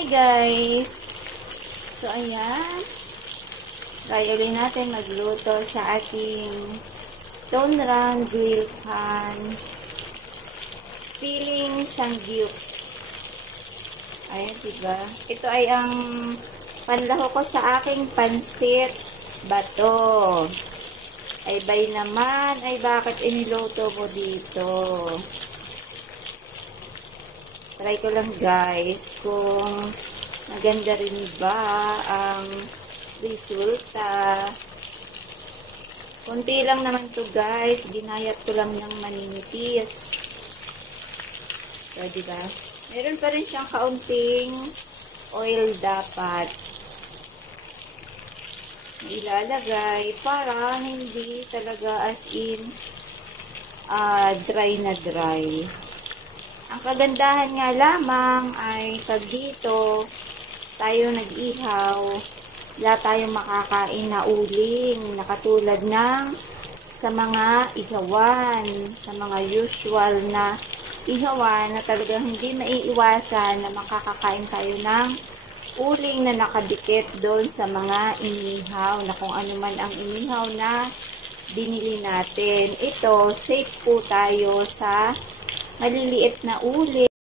Hi guys! So ayan, try ulit natin magluto sa ating stone run grill pan feeling sangyup. Ayan, diba? Ito ay ang panlaho ko sa aking pansit bato. Ay bay naman, ay bakit iniluto mo dito? Try ko lang guys kung maganda rin ba ang resulta. Kunti lang naman to guys, ginayat ko lang ng maninipis. So diba? Meron pa rin siyang kaunting oil dapat ilalagay para hindi talaga as in dry na dry. Ang kagandahan nga lamang ay pag dito tayo nag-ihaw, wala tayong makakain na uling na katulad ng sa mga ihawan, sa mga usual na ihawan na talagang hindi maiiwasan na makakakain tayo ng uling na nakadikit doon sa mga inihaw na kung ano man ang inihaw na binili natin. Ito, safe po tayo sa maliliit na uling.